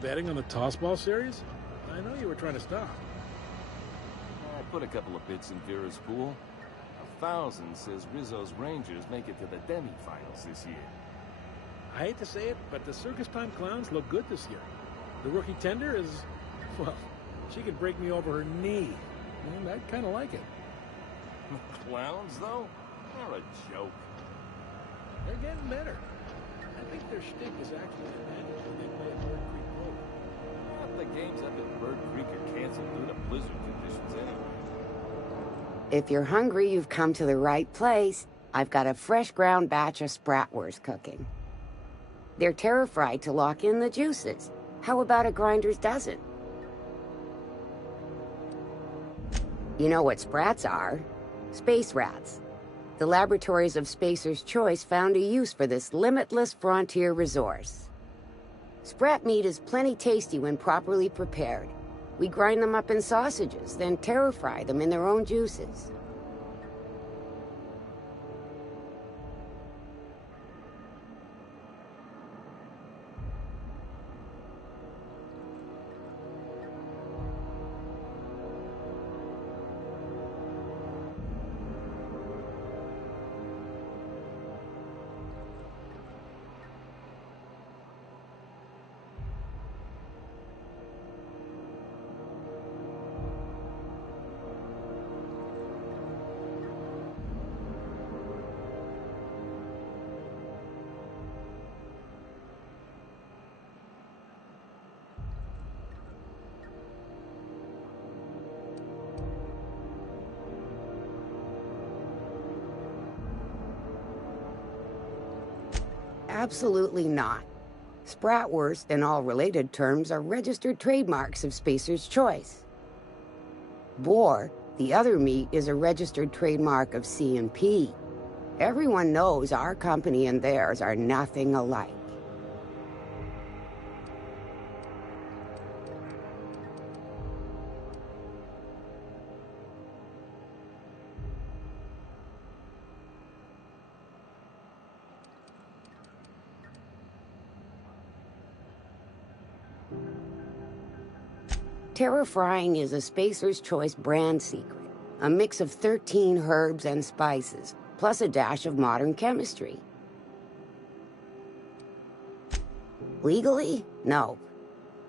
betting on the tossball series? I know you were trying to stop. I put a couple of bits in Vera's pool. 1,000 says Rizzo's Rangers make it to the demi-finals this year. I hate to say it, but the Circus Time Clowns look good this year. The rookie tender is, well, she could break me over her knee. And I'd kind of like it. Clowns, though? They're a joke. They're getting better. I think their shtick is actually an advantage when they play at Bird Creek Road. Half the games up at Bird Creek are canceled due to blizzard conditions anyway. If you're hungry, you've come to the right place. I've got a fresh ground batch of Spratwurst cooking. They're terra-fried to lock in the juices. How about a grinder's dozen? You know what sprats are? Space rats. The laboratories of Spacer's Choice found a use for this limitless frontier resource. Sprat meat is plenty tasty when properly prepared. We grind them up in sausages, then terra-fry them in their own juices. Absolutely not. Spratwurst and all related terms are registered trademarks of Spacer's Choice. Boar, the other meat, is a registered trademark of C&P. Everyone knows our company and theirs are nothing alike. Terra-frying is a Spacer's Choice brand secret, a mix of 13 herbs and spices, plus a dash of modern chemistry. Legally? No.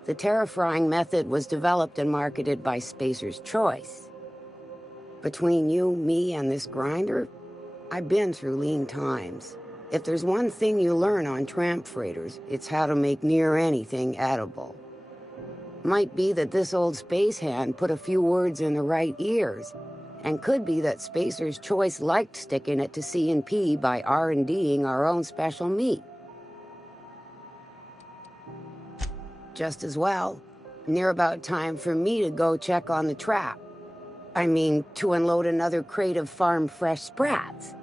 The terra-frying method was developed and marketed by Spacer's Choice. Between you, me, and this grinder, I've been through lean times. If there's one thing you learn on tramp freighters, it's how to make near anything edible. Might be that this old space hand put a few words in the right ears, and could be that Spacer's Choice liked sticking it to C&P by R&Ding our own special meat. Just as well, near about time for me to go check on the trap. I mean, to unload another crate of farm-fresh sprats.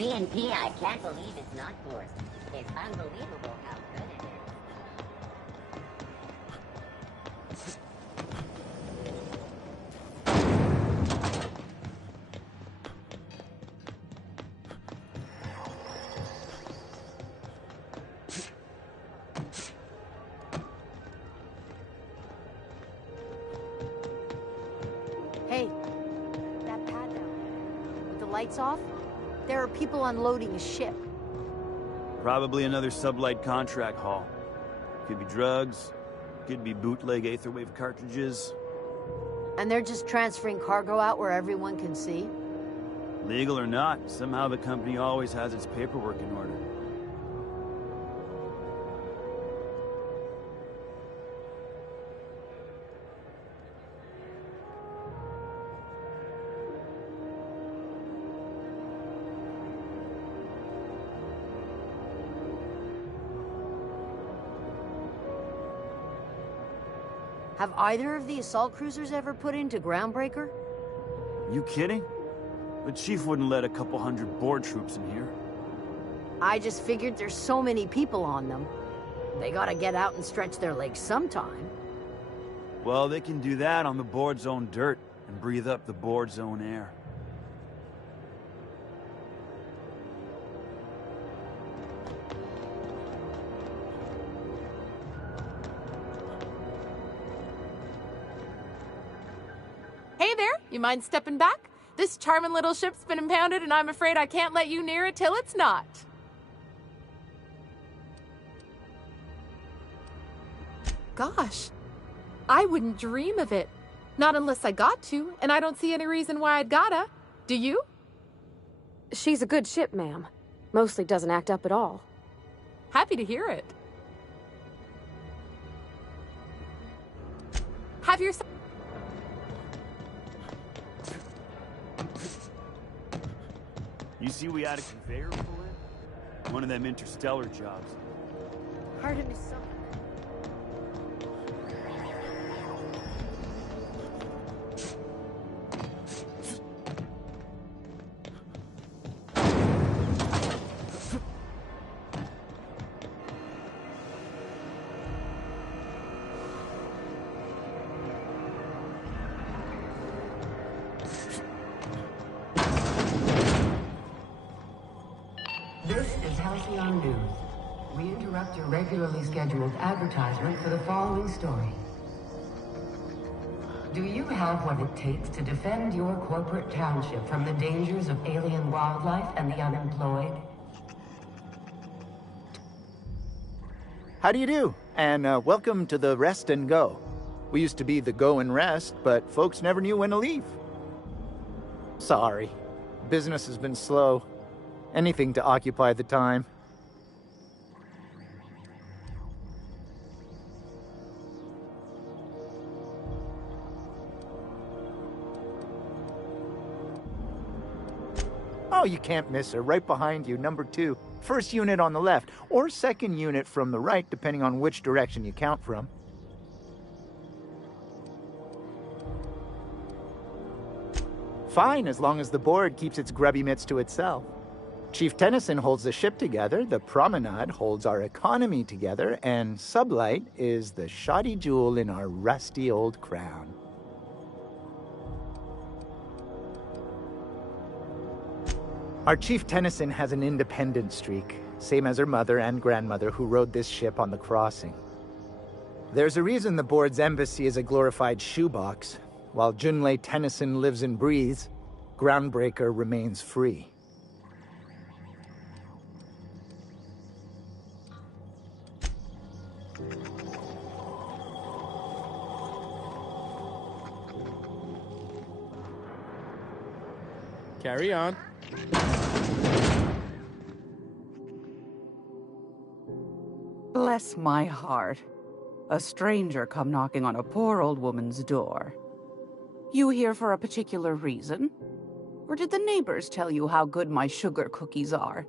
CNP, I can't believe it's not forced. It's unbelievable how good it is. Hey, that pad down there, with the lights off, there are people unloading a ship. Probably another sublight contract haul. Could be drugs, could be bootleg Aetherwave cartridges. And they're just transferring cargo out where everyone can see? Legal or not, somehow the company always has its paperwork in order. Have either of the assault cruisers ever put into Groundbreaker? You kidding? The chief wouldn't let a couple hundred board troops in here. I just figured there's so many people on them. They gotta get out and stretch their legs sometime. Well, they can do that on the board's own dirt and breathe up the board's own air. Hey there, you mind stepping back? This charming little ship's been impounded and I'm afraid I can't let you near it till it's not. Gosh, I wouldn't dream of it. Not unless I got to, and I don't see any reason why I'd gotta. Do you? She's a good ship, ma'am. Mostly doesn't act up at all. Happy to hear it. Have your... You see we had a conveyor pull in? One of them interstellar jobs. Artemis something. This is Halcyon News. We interrupt your regularly scheduled advertisement for the following story. Do you have what it takes to defend your corporate township from the dangers of alien wildlife and the unemployed? How do you do? And welcome to the Rest and Go. We used to be the Go and Rest, but folks never knew when to leave. Sorry. Business has been slow. Anything to occupy the time. Oh, you can't miss her. Right behind you, number 2. First unit on the left, or second unit from the right, depending on which direction you count from. Fine, as long as the board keeps its grubby mitts to itself. Chief Tennyson holds the ship together, the Promenade holds our economy together, and Sublight is the shoddy jewel in our rusty old crown. Our Chief Tennyson has an independent streak, same as her mother and grandmother who rode this ship on the crossing. There's a reason the board's embassy is a glorified shoebox. While Junlei Tennyson lives and breathes, Groundbreaker remains free. Carry on. Bless my heart. A stranger come knocking on a poor old woman's door. You here for a particular reason? Or did the neighbors tell you how good my sugar cookies are?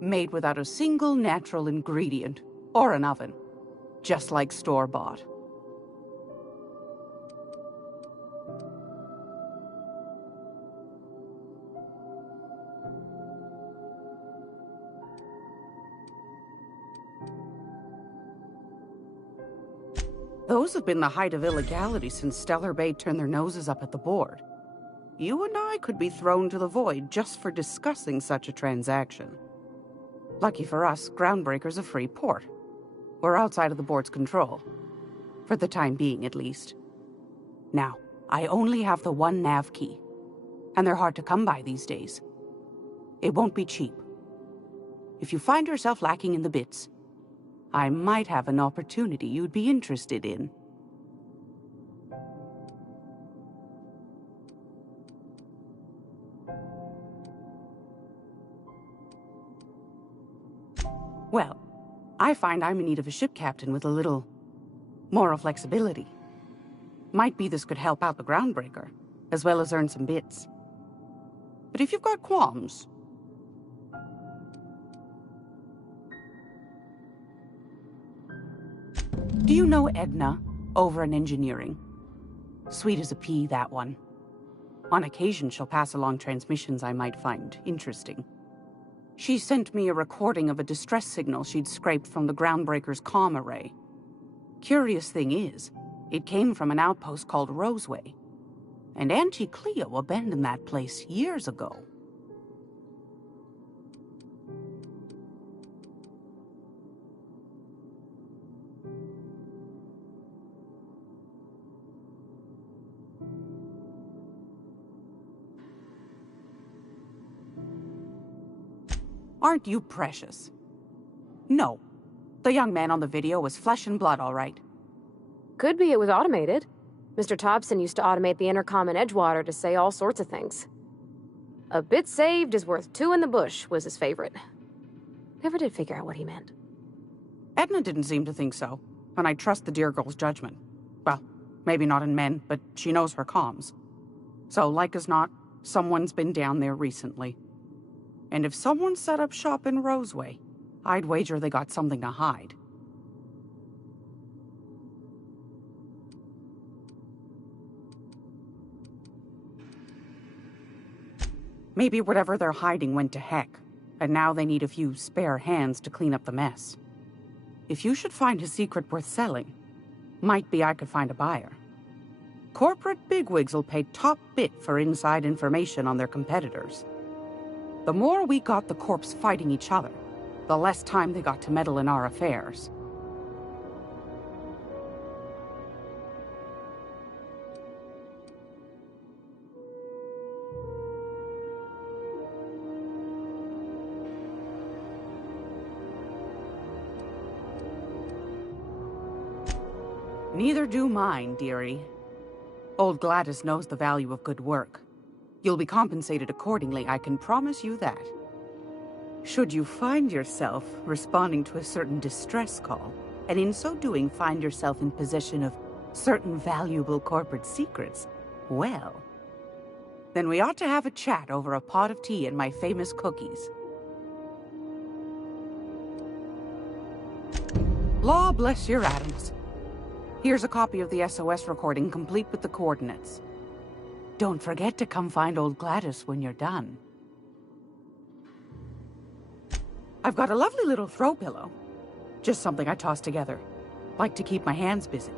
Made without a single natural ingredient, or an oven. Just like store-bought. Those have been the height of illegality since Stellar Bay turned their noses up at the board. You and I could be thrown to the void just for discussing such a transaction. Lucky for us, Groundbreaker's a free port. We're outside of the board's control. For the time being, at least. Now, I only have the one nav key. And they're hard to come by these days. It won't be cheap. If you find yourself lacking in the bits, I might have an opportunity you'd be interested in. Well, I find I'm in need of a ship captain with a little moral flexibility. Might be this could help out the Groundbreaker, as well as earn some bits. But if you've got qualms... Do you know Edna, over in engineering? Sweet as a pea, that one. On occasion, she'll pass along transmissions I might find interesting. She sent me a recording of a distress signal she'd scraped from the Groundbreaker's comm array. Curious thing is, it came from an outpost called Roseway. And Auntie Cleo abandoned that place years ago. Aren't you precious? No. The young man on the video was flesh and blood, all right. Could be it was automated. Mr. Thompson used to automate the intercom in Edgewater to say all sorts of things. A bit saved is worth two in the bush was his favorite. Never did figure out what he meant. Edna didn't seem to think so, and I trust the dear girl's judgment. Well, maybe not in men, but she knows her comms. So, like as not, someone's been down there recently. And if someone set up shop in Roseway, I'd wager they got something to hide. Maybe whatever they're hiding went to heck, and now they need a few spare hands to clean up the mess. If you should find a secret worth selling, might be I could find a buyer. Corporate bigwigs will pay top bit for inside information on their competitors. The more we got the Corps fighting each other, the less time they got to meddle in our affairs. Neither do mine, dearie. Old Gladys knows the value of good work. You'll be compensated accordingly, I can promise you that. Should you find yourself responding to a certain distress call, and in so doing find yourself in possession of certain valuable corporate secrets, well, then we ought to have a chat over a pot of tea and my famous cookies. Law bless your atoms. Here's a copy of the SOS recording, complete with the coordinates. Don't forget to come find old Gladys when you're done. I've got a lovely little throw pillow. Just something I toss together. Like to keep my hands busy.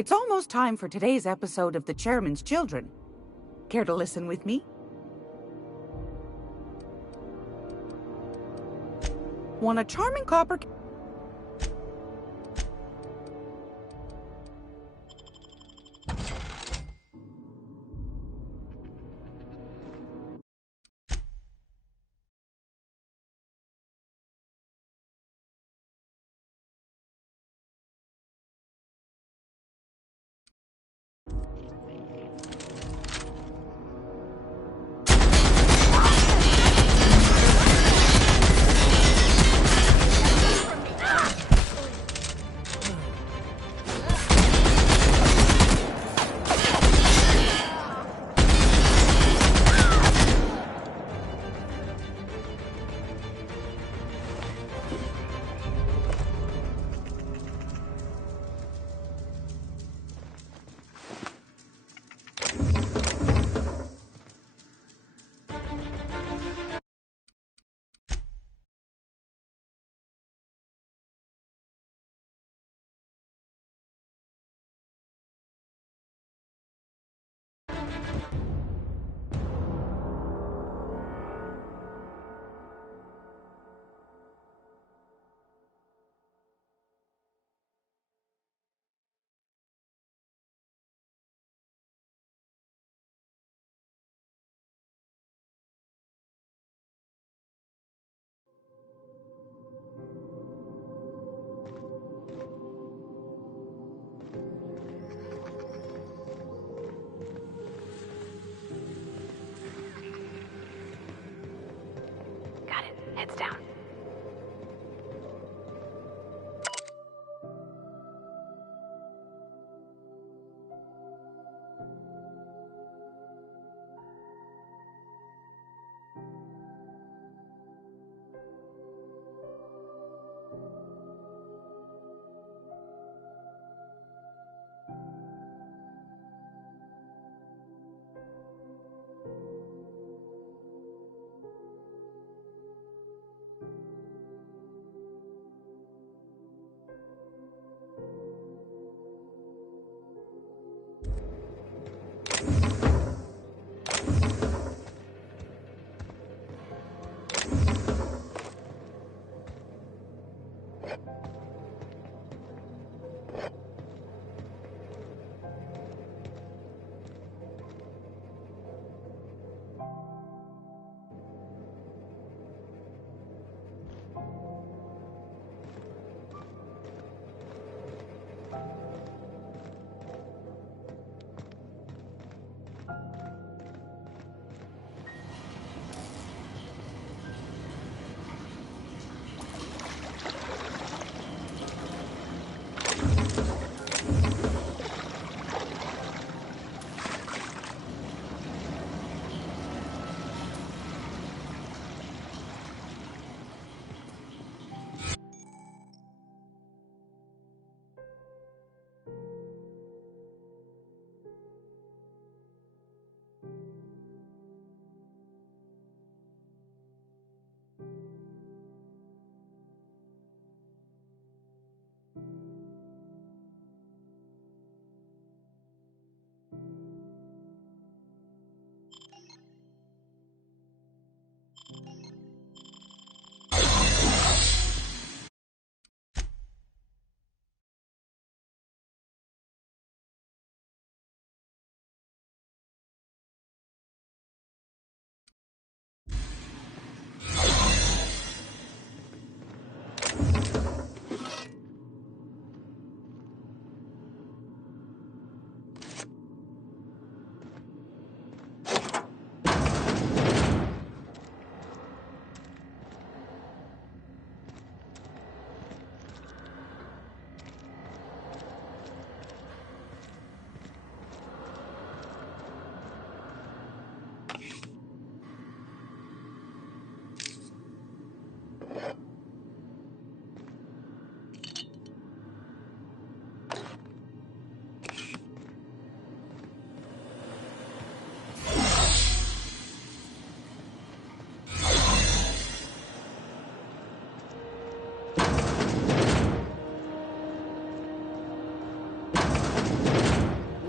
It's almost time for today's episode of The Chairman's Children. Care to listen with me? When a charming copper...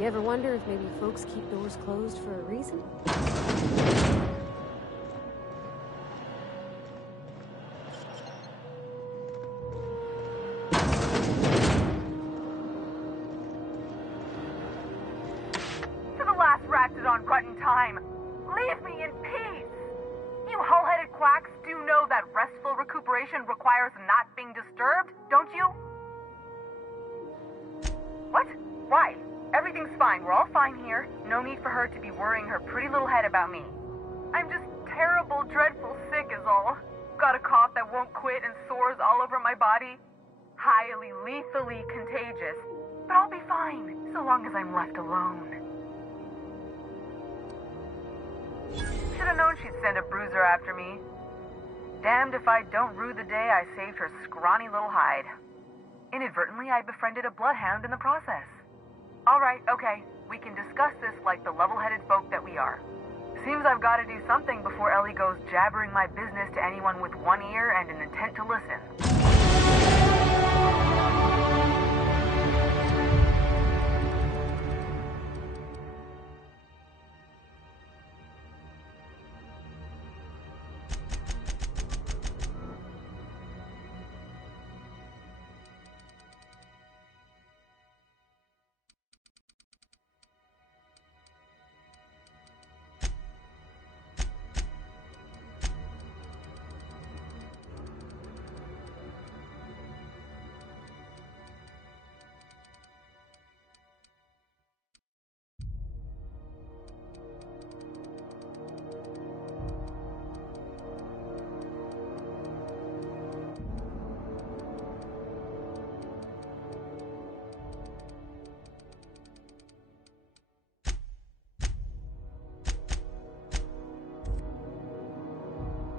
You ever wonder if maybe folks keep doors closed for a reason? To the last Ratdodon rut in time, leave me in peace! You hull-headed quacks do know that restful recuperation requires not being disturbed, don't you? What? Why? Everything's fine. We're all fine here. No need for her to be worrying her pretty little head about me. I'm just terrible, dreadful sick is all. Got a cough that won't quit and sores all over my body. Highly, lethally contagious. But I'll be fine, so long as I'm left alone. Should've known she'd send a bruiser after me. Damned if I don't rue the day I saved her scrawny little hide. Inadvertently, I befriended a bloodhound in the process. Alright, okay. We can discuss this like the level-headed folk that we are. Seems I've got to do something before Ellie goes jabbering my business to anyone with one ear and an intent to listen.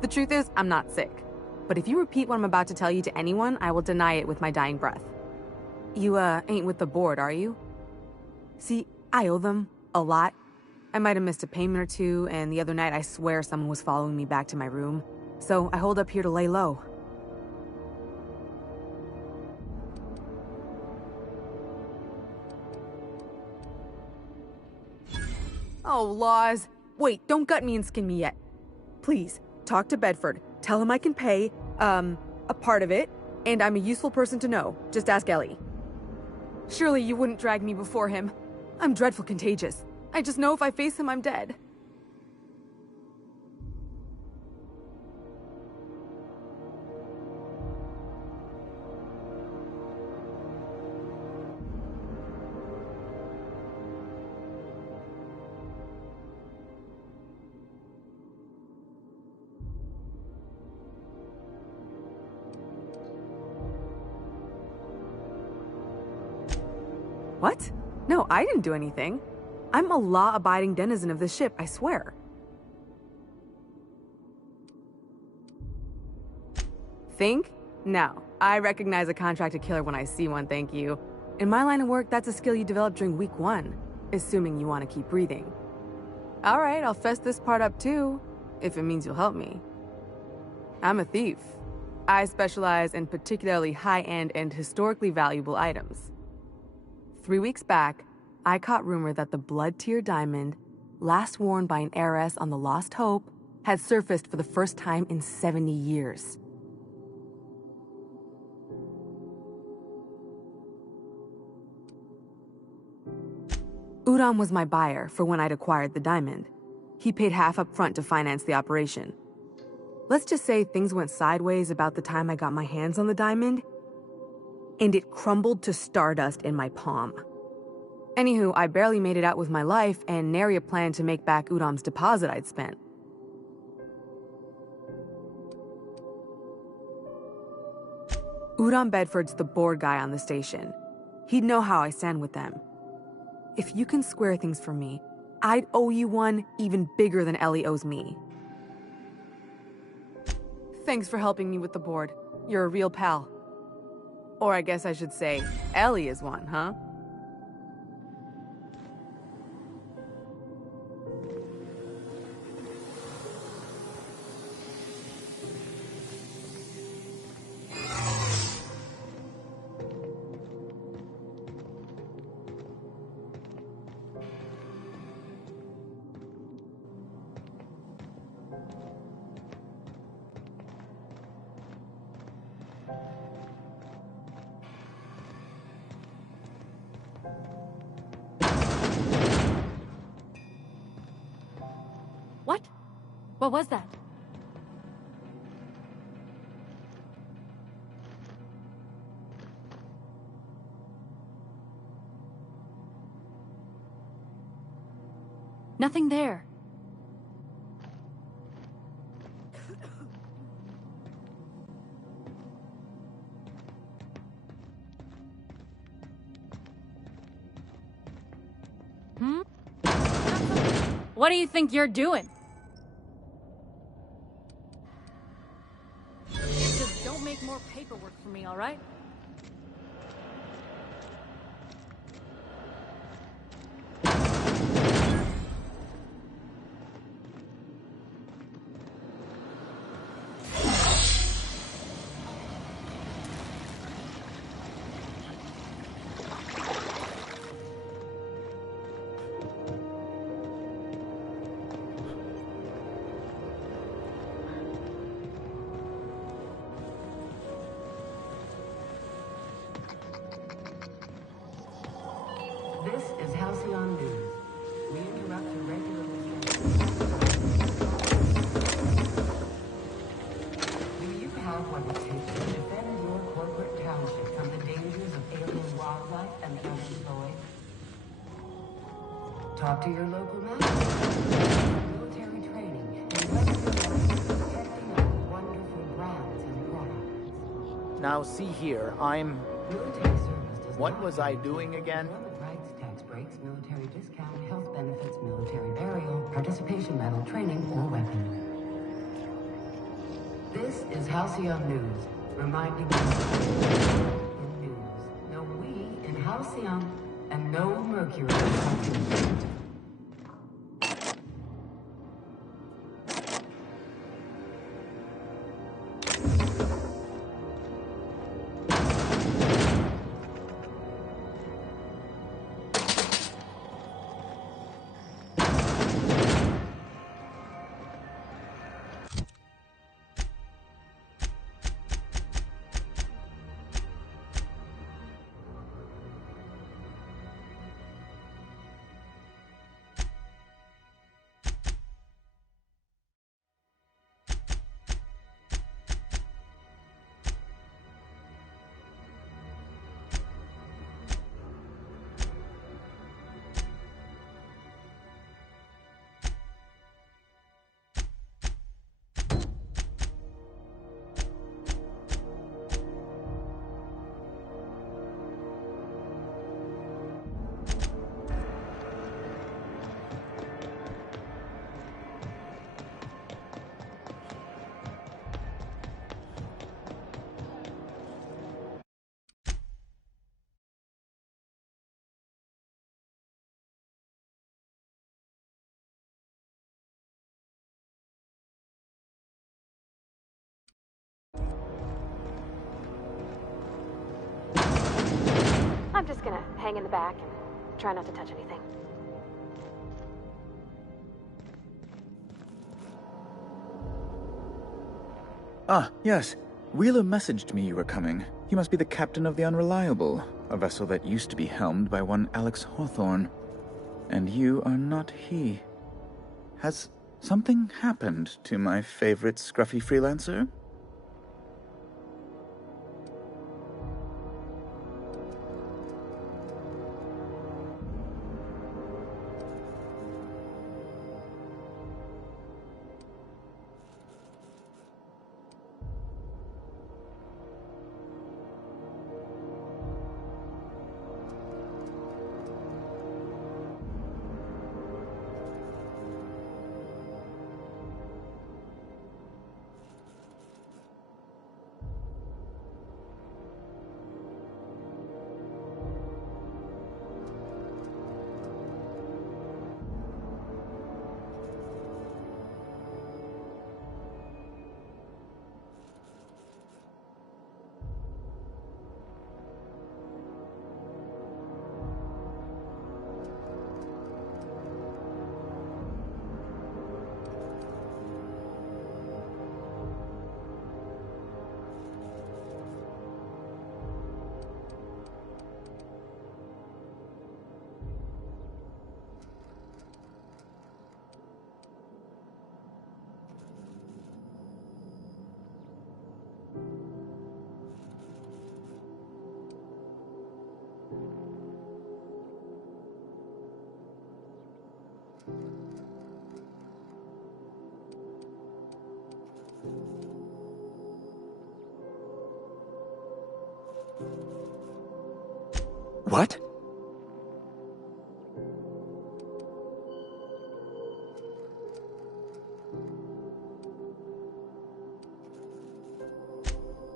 The truth is, I'm not sick. But if you repeat what I'm about to tell you to anyone, I will deny it with my dying breath. You, ain't with the board, are you? See, I owe them a lot. I might have missed a payment or two, and the other night I swear someone was following me back to my room. So I hold up here to lay low. Oh, laws. Wait, don't gut me and skin me yet. Please, talk to Bedford. Tell him I can pay, a part of it, and I'm a useful person to know. Just ask Ellie. Surely you wouldn't drag me before him. I'm dreadful contagious. I just know if I face him, I'm dead. What? No, I didn't do anything. I'm a law-abiding denizen of this ship, I swear. Think? No. I recognize a contracted killer when I see one, thank you. In my line of work, that's a skill you develop during week 1, assuming you want to keep breathing. Alright, I'll fess this part up too, if it means you'll help me. I'm a thief. I specialize in particularly high-end and historically valuable items. 3 weeks back, I caught rumor that the blood-tier diamond, last worn by an heiress on the Lost Hope, had surfaced for the first time in 70 years. Udom was my buyer for when I'd acquired the diamond. He paid half up front to finance the operation. Let's just say things went sideways about the time I got my hands on the diamond, and it crumbled to stardust in my palm. Anywho, I barely made it out with my life, and nary a plan to make back Udom's deposit I'd spent. Udom Bedford's the board guy on the station. He'd know how I stand with them. If you can square things for me, I'd owe you one even bigger than Ellie owes me. Thanks for helping me with the board. You're a real pal. Or I guess I should say, Ellie is one, huh? What was that? Nothing there. What do you think you're doing? Just don't make more paperwork for me, all right? This is Halcyon News. We interrupt your regular Do you have what it takes to defend your corporate township from the dangers of alien wildlife and the unemployed? Talk to your local manager. Military training and protecting our wonderful brands and products. Now see here, I'm... Military service does What not was I doing again? rights, tax breaks, military discount, health benefits, military burial, participation medal, training, or weapon. This is Halcyon News, reminding you in news. No we in Halcyon, and no Mercury. I'm just gonna hang in the back and try not to touch anything. Ah, yes. Wheeler messaged me you were coming. He must be the captain of the Unreliable, a vessel that used to be helmed by one Alex Hawthorne. And you are not he. Has something happened to my favorite scruffy freelancer? What?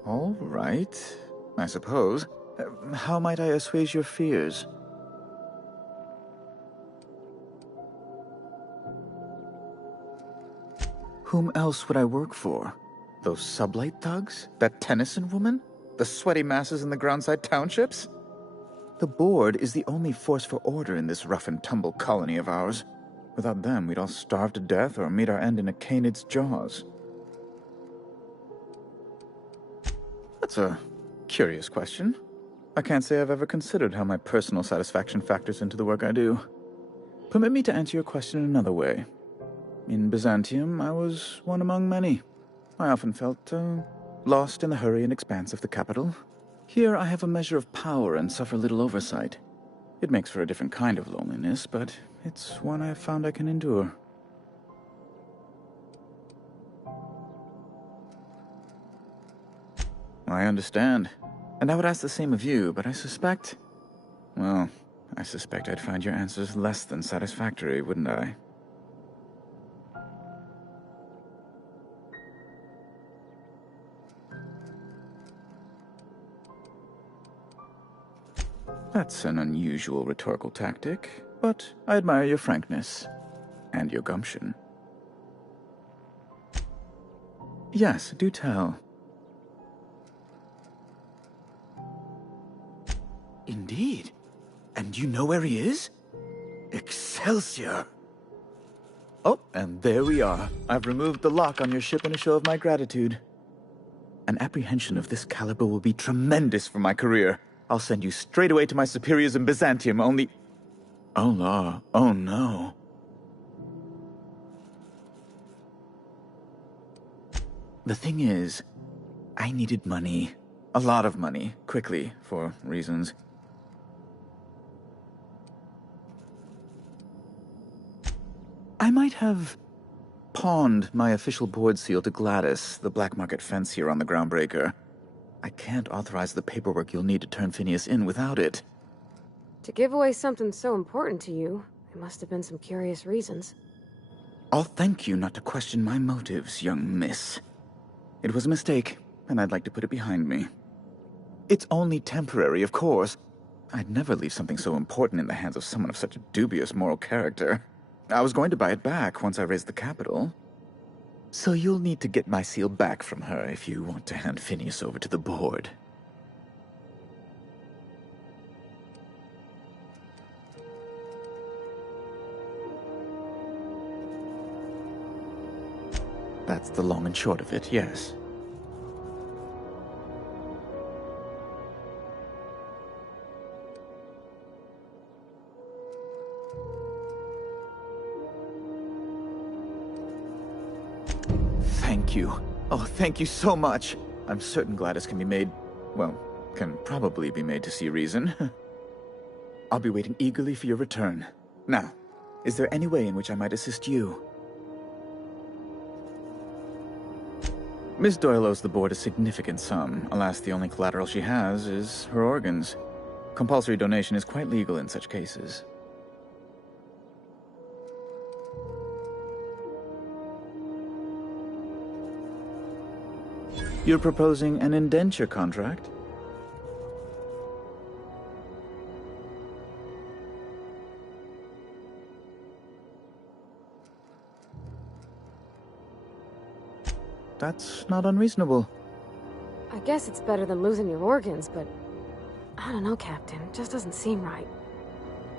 All right, I suppose. How might I assuage your fears? Whom else would I work for? Those sublight thugs? That Tennyson woman? The sweaty masses in the groundside townships? The Board is the only force for order in this rough-and-tumble colony of ours. Without them, we'd all starve to death or meet our end in a canid's jaws. That's a curious question. I can't say I've ever considered how my personal satisfaction factors into the work I do. Permit me to answer your question another way. In Byzantium, I was one among many. I often felt lost in the hurry and expanse of the capital. Here, I have a measure of power and suffer little oversight. It makes for a different kind of loneliness, but it's one I have found I can endure. I understand. And I would ask the same of you, but I suspect... Well, I suspect I'd find your answers less than satisfactory, wouldn't I? That's an unusual rhetorical tactic, but I admire your frankness. And your gumption. Yes, do tell. Indeed. And you know where he is? Excelsior! Oh, and there we are. I've removed the lock on your ship in a show of my gratitude. An apprehension of this caliber will be tremendous for my career. I'll send you straight away to my superiors in Byzantium, only... Oh, no. Oh, no. The thing is, I needed money. A lot of money, quickly, for reasons. I might have pawned my official board seal to Gladys, the black market fence here on the Groundbreaker. I can't authorize the paperwork you'll need to turn Phineas in without it. To give away something so important to you, there must have been some curious reasons. I'll thank you not to question my motives, young miss. It was a mistake, and I'd like to put it behind me. It's only temporary, of course. I'd never leave something so important in the hands of someone of such dubious moral character. I was going to buy it back once I raised the capital. So you'll need to get my seal back from her if you want to hand Phineas over to the board. That's the long and short of it, yes. Thank you. Oh, thank you so much. I'm certain Gladys can be made... well, can probably be made to see reason. I'll be waiting eagerly for your return. Now, is there any way in which I might assist you? Miss Doyle owes the board a significant sum. Alas, the only collateral she has is her organs. Compulsory donation is quite legal in such cases. You're proposing an indenture contract? That's not unreasonable. I guess it's better than losing your organs, but... I don't know, Captain. It just doesn't seem right.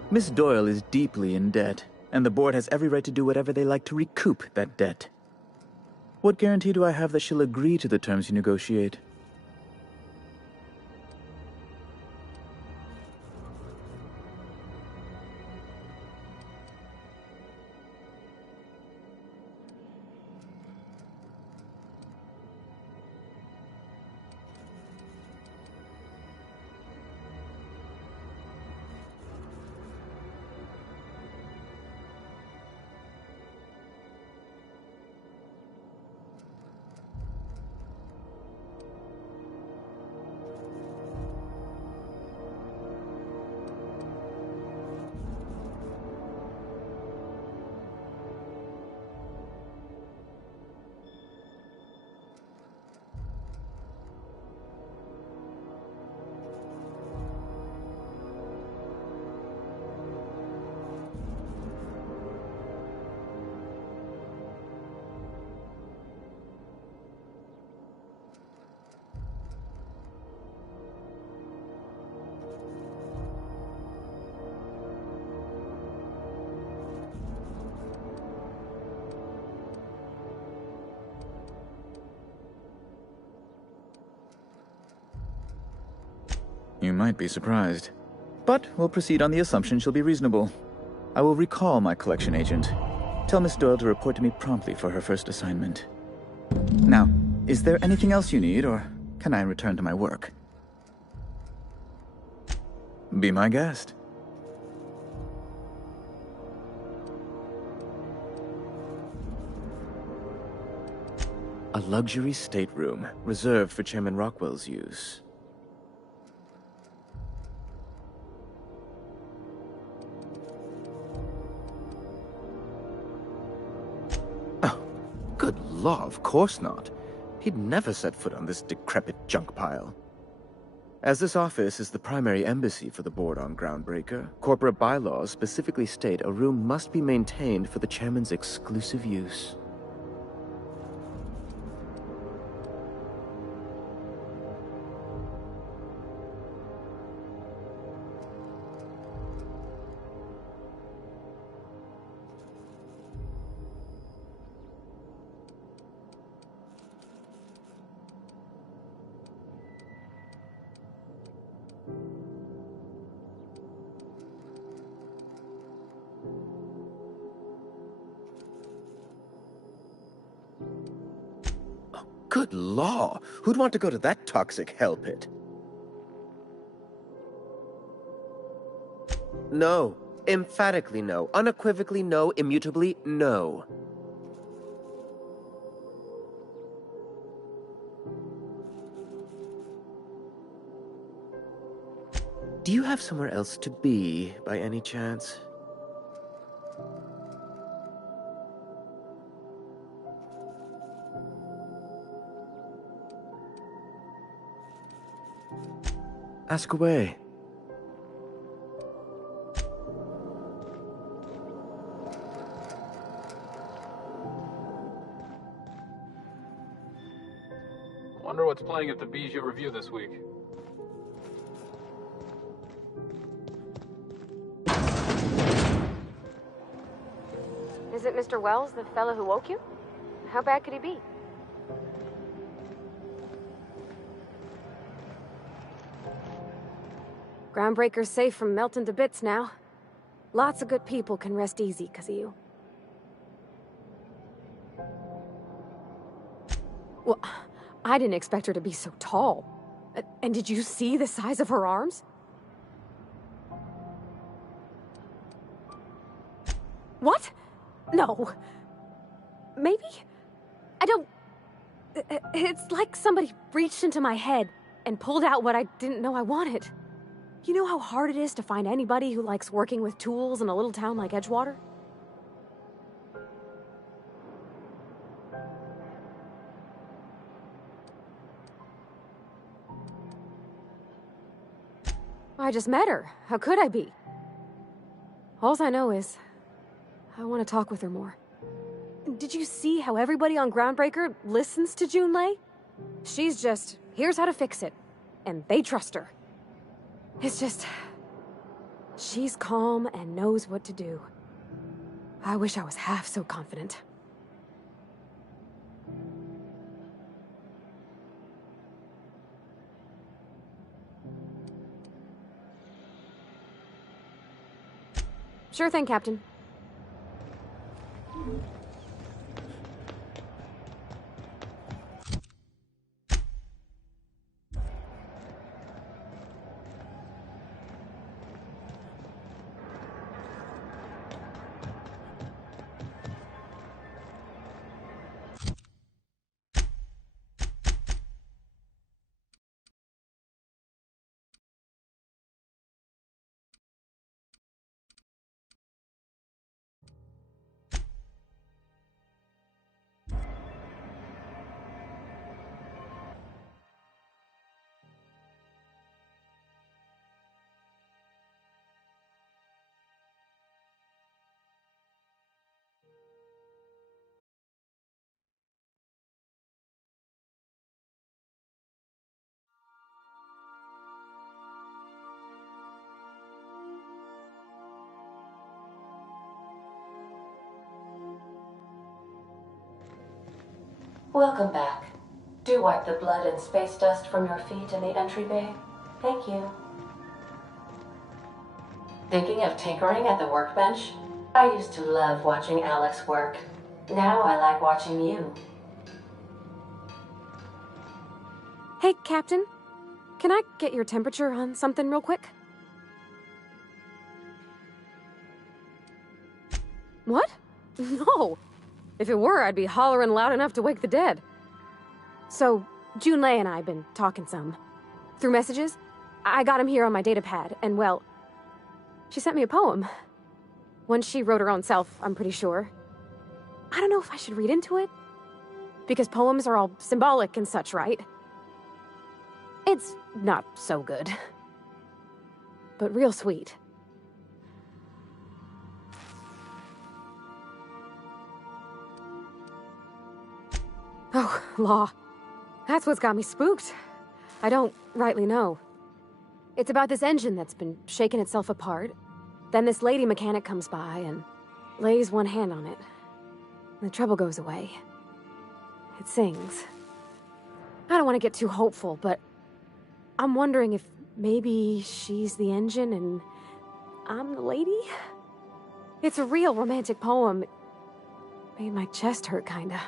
Miss Doyle is deeply in debt, and the board has every right to do whatever they like to recoup that debt. What guarantee do I have that she'll agree to the terms you negotiate? You might be surprised. But we'll proceed on the assumption she'll be reasonable. I will recall my collection agent. Tell Miss Doyle to report to me promptly for her first assignment. Now, is there anything else you need, or can I return to my work? Be my guest. A luxury stateroom, reserved for Chairman Rockwell's use. Oh, good law, of course not. He'd never set foot on this decrepit junk pile. As this office is the primary embassy for the board on Groundbreaker, corporate bylaws specifically state a room must be maintained for the chairman's exclusive use. Good law! Who'd want to go to that toxic hell pit? No. Emphatically no. Unequivocally no. Immutably no. Do you have somewhere else to be, by any chance? Ask away. Wonder what's playing at the Bijou Review this week. Is it Mr. Wells, the fellow who woke you? How bad could he be? Groundbreaker's safe from melting to bits now. Lots of good people can rest easy because of you. Well, I didn't expect her to be so tall. And did you see the size of her arms? What? No. Maybe? I don't... It's like somebody reached into my head and pulled out what I didn't know I wanted. You know how hard it is to find anybody who likes working with tools in a little town like Edgewater? I just met her. How could I be? Alls I know is, I want to talk with her more. Did you see how everybody on Groundbreaker listens to Junlei? She's just, here's how to fix it. And they trust her. It's just... she's calm and knows what to do. I wish I was half so confident. Sure thing, Captain. Welcome back. Do wipe the blood and space dust from your feet in the entry bay. Thank you. Thinking of tinkering at the workbench? I used to love watching Alex work. Now I like watching you. Hey, Captain. Can I get your temperature on something real quick? What? No. If it were, I'd be hollering loud enough to wake the dead. So, Junlei and I have been talking some. Through messages, I got him here on my datapad, and well, she sent me a poem. One she wrote her own self, I'm pretty sure. I don't know if I should read into it. Because poems are all symbolic and such, right? It's not so good. But real sweet. Oh, law. That's what's got me spooked. I don't rightly know. It's about this engine that's been shaking itself apart. Then this lady mechanic comes by and lays one hand on it. The trouble goes away. It sings. I don't want to get too hopeful, but I'm wondering if maybe she's the engine and I'm the lady? It's a real romantic poem. It made my chest hurt, kinda.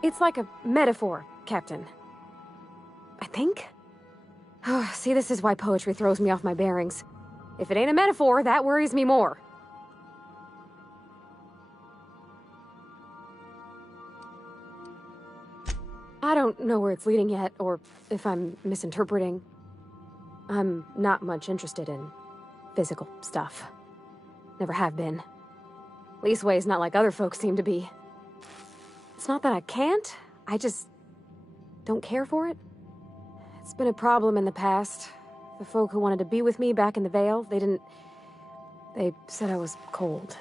It's like a metaphor, Captain. I think? Oh, see, this is why poetry throws me off my bearings. If it ain't a metaphor, that worries me more. I don't know where it's leading yet, or if I'm misinterpreting. I'm not much interested in physical stuff. Never have been. Leastways, not like other folks seem to be. It's not that I can't, I just don't care for it. It's been a problem in the past. The folk who wanted to be with me back in the Vale, they said I was cold.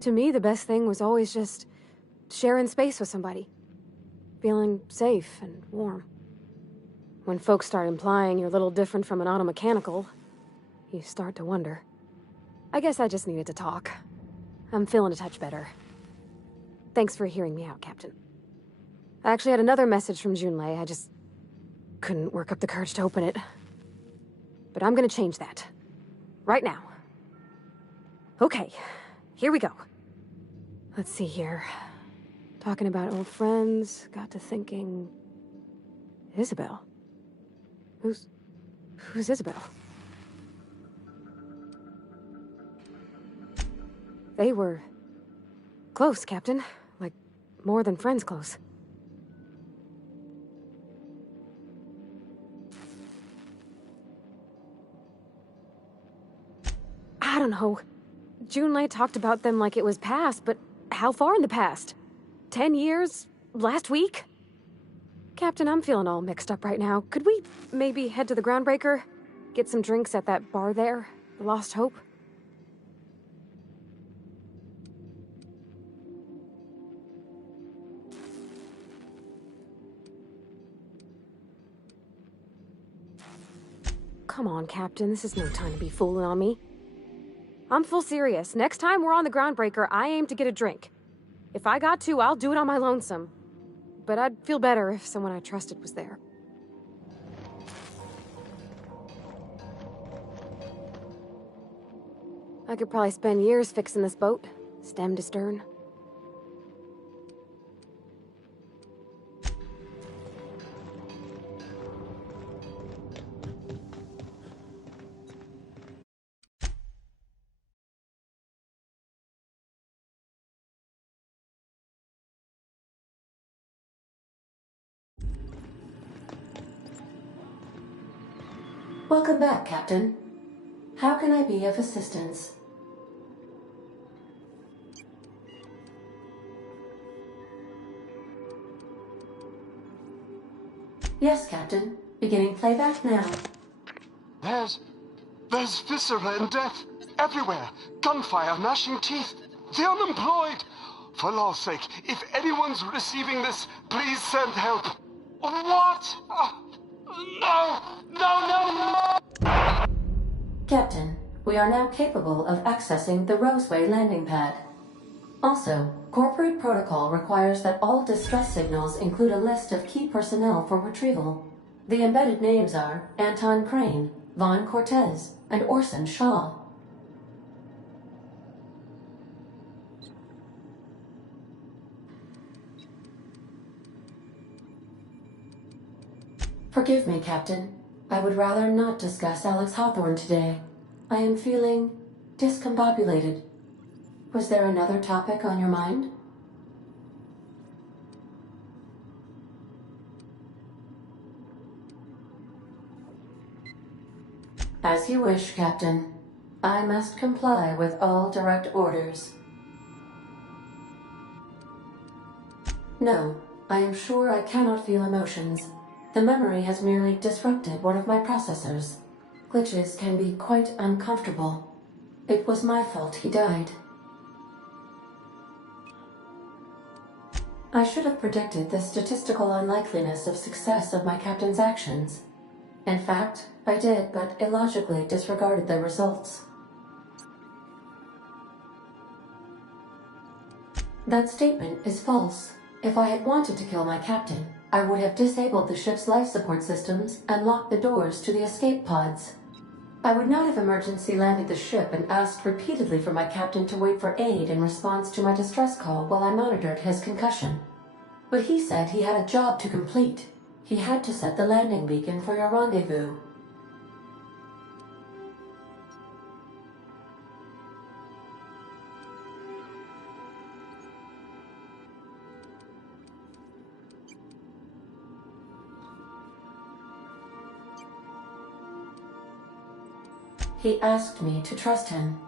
To me, the best thing was always just sharing space with somebody. Feeling safe and warm. When folks start implying you're a little different from an automechanical, you start to wonder. I guess I just needed to talk. I'm feeling a touch better. Thanks for hearing me out, Captain. I actually had another message from Junlei. I just couldn't work up the courage to open it. But I'm gonna change that. Right now. Okay, here we go. Let's see here. Talking about old friends, got to thinking... Isabel? Who's Isabel? They were... close, Captain. Like, more than friends close. I don't know. Junlei talked about them like it was past, but how far in the past? 10 years? Last week? Captain, I'm feeling all mixed up right now. Could we maybe head to the Groundbreaker? Get some drinks at that bar there? The Lost Hope? Come on, Captain. This is no time to be fooling on me. I'm full serious. Next time we're on the Groundbreaker, I aim to get a drink. If I got to, I'll do it on my lonesome. But I'd feel better if someone I trusted was there. I could probably spend years fixing this boat, stem to stern. Welcome back, Captain. How can I be of assistance? Yes, Captain. Beginning playback now. There's viscera and death everywhere. Gunfire, gnashing teeth. The unemployed. For law's sake, if anyone's receiving this, please send help. What? No! No, no, no! Captain, we are now capable of accessing the Roseway landing pad. Also, corporate protocol requires that all distress signals include a list of key personnel for retrieval. The embedded names are Anton Crane, Vaughn Cortez, and Orson Shaw. Forgive me, Captain. I would rather not discuss Alex Hawthorne today. I am feeling discombobulated. Was there another topic on your mind? As you wish, Captain. I must comply with all direct orders. No, I am sure I cannot feel emotions. The memory has merely disrupted one of my processors. Glitches can be quite uncomfortable. It was my fault he died. I should have predicted the statistical unlikeliness of success of my captain's actions. In fact, I did, but illogically disregarded the results. That statement is false. If I had wanted to kill my captain, I would have disabled the ship's life support systems and locked the doors to the escape pods. I would not have emergency landed the ship and asked repeatedly for my captain to wait for aid in response to my distress call while I monitored his concussion. But he said he had a job to complete. He had to set the landing beacon for your rendezvous. He asked me to trust him.